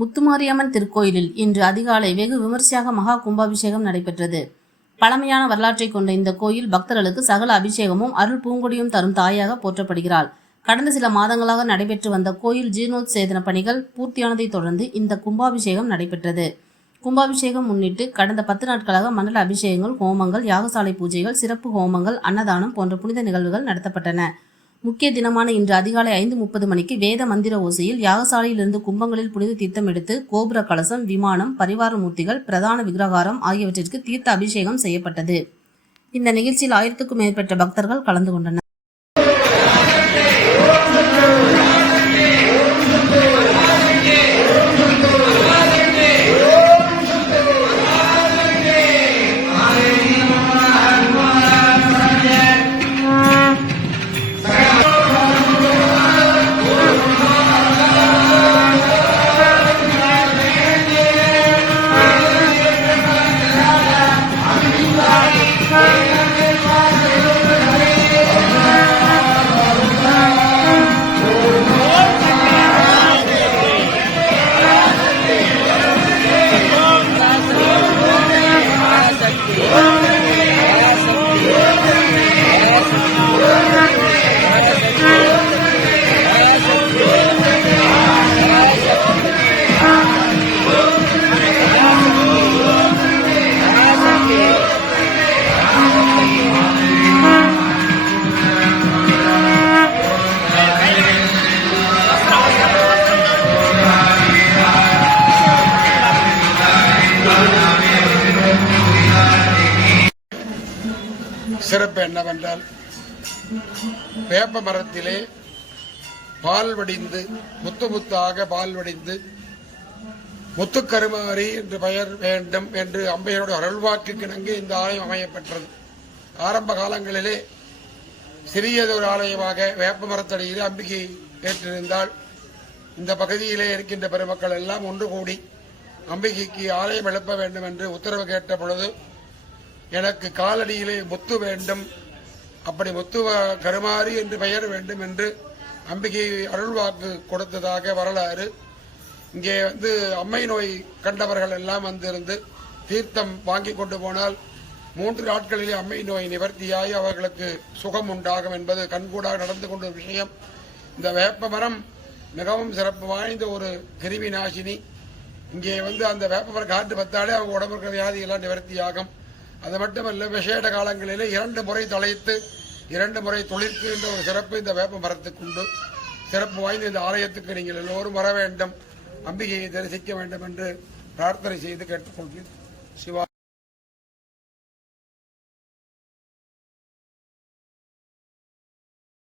முத்துமாரியம்மன் திருக்கோயிலில் இன்று அதிகாலை வெகு விமரிசையாக மகா கும்பாபிஷேகம் நடைபெற்றது. பழமையான வரலாற்றை கொண்ட இந்த கோயில் பக்தர்களுக்கு சகல அபிஷேகமும் அருள் பூங்கொடியும் தரும் தாயாக போற்றப்படுகிறாள். கடந்த சில மாதங்களாக நடைபெற்று வந்த கோயில் ஜீர்ணோத்சேதன பணிகள் பூர்த்தியானதை தொடர்ந்து இந்த கும்பாபிஷேகம் நடைபெற்றது. கும்பாபிஷேகம் முன்னிட்டு கடந்த 10 நாட்களாக மண்டல அபிஷேகங்கள், ஹோமங்கள், யாகசாலை பூஜைகள், சிறப்பு ஹோமங்கள், அன்னதானம் போன்ற புனித நிகழ்வுகள் நடத்தப்பட்டன. முக்கிய தினமான இன்று அதிகாலை 5:30 மணிக்கு வேத மந்திர ஓசையில் யாகசாலையில் இருந்து கும்பங்களில் புனித தீர்த்தம் எடுத்து கோபுர கலசம், விமானம், பரிவார மூர்த்திகள், பிரதான விக்கிரகாரம் ஆகியவற்றிற்கு தீர்த்த அபிஷேகம் செய்யப்பட்டது. இந்த நிகழ்ச்சியில் 1000க்கும் மேற்பட்ட பக்தர்கள் கலந்து கொண்டனர். சிறப்பு என்னவென்றால், வேப்ப மரத்திலே பால் வடிந்து முத்து முத்தாக பால் வடிந்து முத்துக்கருமாரி என்று பெயர் வேண்டும் என்று அம்பையரோட அருள்வாக்கு கிணங்கு இந்த ஆலயம் அமையப்பெற்றது. ஆரம்ப காலங்களிலே சிறியதொரு ஆலயமாக வேப்ப மரத்தடியில் அம்பிகை ஏற்றிருந்தால் இந்த பகுதியிலே இருக்கின்ற பெருமக்கள் எல்லாம் ஒன்று கூடி அம்பிகைக்கு ஆலயம் எழுப்ப வேண்டும் என்று உத்தரவு கேட்ட பொழுது, எனக்கு காலடியிலே முத்து வேண்டும், அப்படி முத்து கருமாரி என்று பெயர் வேண்டும் என்று அம்பிகை அருள்வாக்கு கொடுத்ததாக வரலாறு. இங்கே அம்மை நோய் கண்டவர்கள் எல்லாம் வந்திருந்து தீர்த்தம் வாங்கி கொண்டு போனால் 3 நாட்களிலே அம்மை நோய் நிவர்த்தியாகி அவர்களுக்கு சுகம் உண்டாகும் என்பது கண்கூடாக நடந்து கொண்ட விஷயம். இந்த வேப்ப மரம் மிகவும் சிறப்பு வாய்ந்த ஒரு கிருமி நாசினி. இங்கே அந்த வேப்ப மரம் காற்று பத்தாலே அவங்க உடம்பு இருக்கிற வியாதியெல்லாம் நிவர்த்தியாகும். அது மட்டுமல்ல, விசேட காலங்களிலே 2 முறை தலைத்து 2 முறை தொழிற்கு என்ற ஒரு சிறப்பு இந்த வேப்ப மரத்துக்கு உண்டு. சிறப்பு வாய்ந்த இந்த ஆலயத்துக்கு நீங்கள் எல்லோரும் வர வேண்டும், அம்பிகையை தரிசிக்க வேண்டும் என்று பிரார்த்தனை செய்து கேட்டுக்கொள்கிறேன். சிவா.